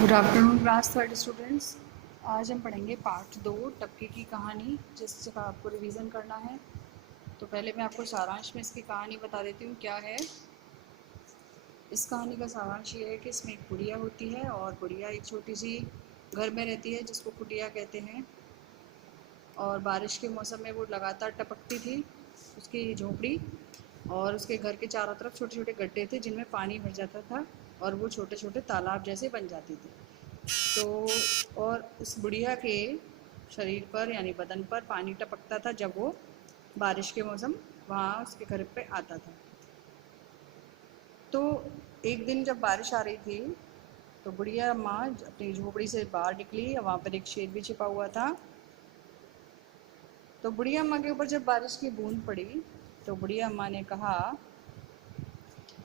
Good afternoon class third students. आज हम पढ़ेंगे पार्ट 2 टपके की कहानी, जिसका आपको रिवीजन करना है। तो पहले मैं आपको सारांश में इसकी कहानी बता देती हूँ क्या है। इस कहानी का सारांश ये है कि इसमें एक गुड़िया होती है और गुड़िया एक छोटी सी घर में रहती है जिसको कुटिया कहते हैं। और बारिश के मौसम में वो लगातार टपकती थी उसकी झोंपड़ी, और उसके घर के चारों तरफ छोटे छोटे गड्ढे थे जिनमें पानी भर जाता था और वो छोटे छोटे तालाब जैसे बन जाते थे। तो और उस बुढ़िया के शरीर पर यानी बदन पर पानी टपकता था जब वो बारिश के मौसम वहाँ उसके घर पे आता था। तो एक दिन जब बारिश आ रही थी तो बुढ़िया माँ अपनी झोपड़ी से बाहर निकली, वहाँ पर एक शेर भी छिपा हुआ था। तो बुढ़िया अम्मा के ऊपर जब बारिश की बूंद पड़ी तो बुढ़िया अम्मा ने कहा,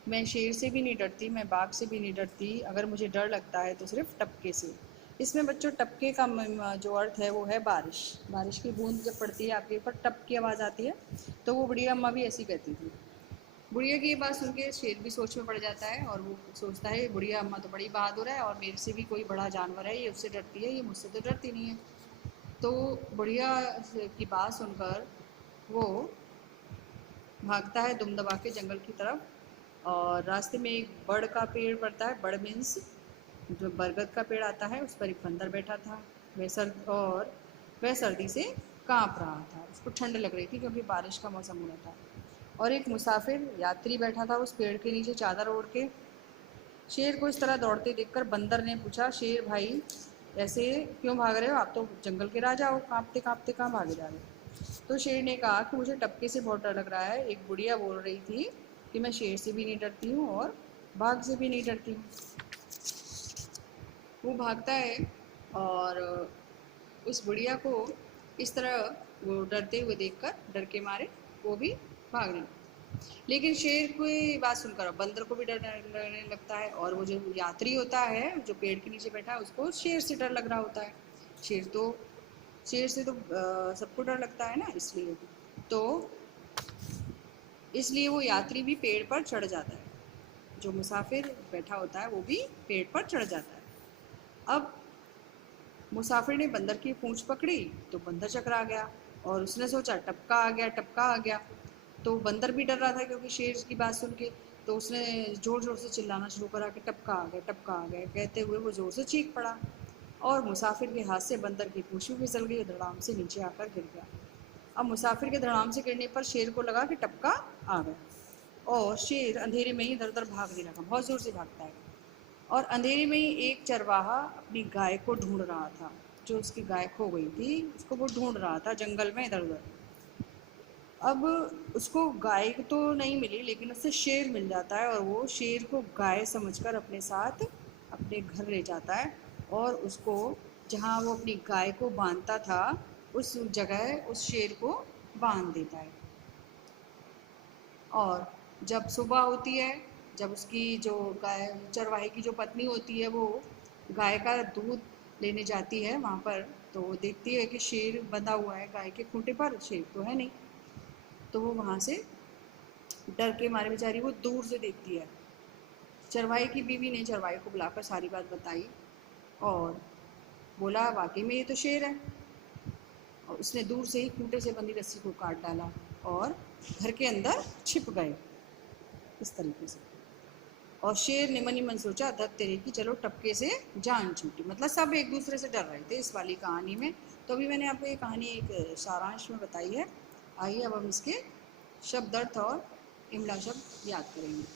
मैं शेर से भी नहीं डरती, मैं बाघ से भी नहीं डरती, अगर मुझे डर लगता है तो सिर्फ टपके से। इसमें बच्चों टपके का जो अर्थ है वो है बारिश। बारिश की बूंद जब पड़ती है आपके ऊपर टप की आवाज़ आती है, तो वो बुढ़िया अम्मा भी ऐसी कहती थी। बुढ़िया की ये बात सुन के शेर भी सोच में पड़ जाता है और वो सोचता है बुढ़िया अम्मा तो बड़ी बहादुर है और मेरे से भी कोई बड़ा जानवर है, ये उससे डरती है, ये मुझसे तो डरती नहीं है। तो बुढ़िया की बात सुनकर वो भागता है दुम दबा के जंगल की तरफ। और रास्ते में एक बड़ का पेड़ पड़ता है। बड़ मीन्स जो बरगद का पेड़ आता है, उस पर एक बंदर बैठा था। वह सर्दी से कांप रहा था, उसको ठंड लग रही थी क्योंकि बारिश का मौसम हो रहा था। और एक मुसाफिर यात्री बैठा था उस पेड़ के नीचे चादर ओढ़ के। शेर को इस तरह दौड़ते देखकर बंदर ने पूछा, शेर भाई ऐसे क्यों भाग रहे हो, आप तो जंगल के राजा हो, कांपते कांपते कहाँ भागे जा रहे हो। तो शेर ने कहा कि मुझे टपके से बहुत डर लग रहा है। एक बुढ़िया बोल रही थी कि मैं शेर से भी नहीं डरती हूँ और बाघ से भी नहीं डरती हूँ। वो भागता है और उस बुढ़िया को इस तरह वो डरते हुए देखकर डर के मारे वो भी भागने लगता। लेकिन शेर की बात सुनकर बंदर को भी डर लगने लगता है, और वो जो यात्री होता है जो पेड़ के नीचे बैठा है उसको शेर से डर लग रहा होता है। शेर तो शेर से तो सबको डर लगता है ना, तो इसलिए वो यात्री भी पेड़ पर चढ़ जाता है। जो मुसाफिर बैठा होता है वो भी पेड़ पर चढ़ जाता है। अब मुसाफिर ने बंदर की पूंछ पकड़ी तो बंदर चकरा गया और उसने सोचा टपका आ गया, टपका आ गया। तो बंदर भी डर रहा था क्योंकि शेर की बात सुन के। तो उसने जोर जोर से चिल्लाना शुरू करा कि टपका आ गया, टपका आ गया, कहते हुए वो जोर से चीख पड़ा। और मुसाफिर के हाथ से बंदर की पूंछ भी फिसल गई, धड़ाम से नीचे आकर गिर गया। अब मुसाफिर के धड़ाम से गिरने पर शेर को लगा कि टपका आ गया, और शेर अंधेरे में ही इधर उधर भागने लगा, बहुत जोर से भागता है। और अंधेरे में ही एक चरवाहा अपनी गाय को ढूंढ रहा था। जो उसकी गाय खो गई थी उसको वो ढूंढ रहा था जंगल में इधर उधर। अब उसको गाय तो नहीं मिली, लेकिन उससे शेर मिल जाता है और वो शेर को गाय समझकर अपने साथ अपने घर ले जाता है। और उसको जहाँ वो अपनी गाय को बांधता था उस जगह उस शेर को बांध देता है। और जब सुबह होती है, जब उसकी जो गाय चरवाहे की जो पत्नी होती है वो गाय का दूध लेने जाती है वहाँ पर, तो वो देखती है कि शेर बंधा हुआ है गाय के खूंटे पर, शेर तो है नहीं। तो वो वहाँ से डर के मारे बेचारी वो दूर से देखती है। चरवाहे की बीवी ने चरवाहे को बुलाकर सारी बात बताई और बोला वाकई में ये तो शेर है। और उसने दूर से ही खूंटे से बंधी रस्सी को काट डाला और घर के अंदर छिप गए इस तरीके से। और शेर ने मन ही मन सोचा, धत तेरे की, चलो टपके से जान छूटी। मतलब सब एक दूसरे से डर रहे थे इस वाली कहानी में। तो अभी मैंने आपको ये कहानी एक सारांश में बताई है। आइए अब हम इसके शब्द अर्थ और इमला शब्द याद करेंगे।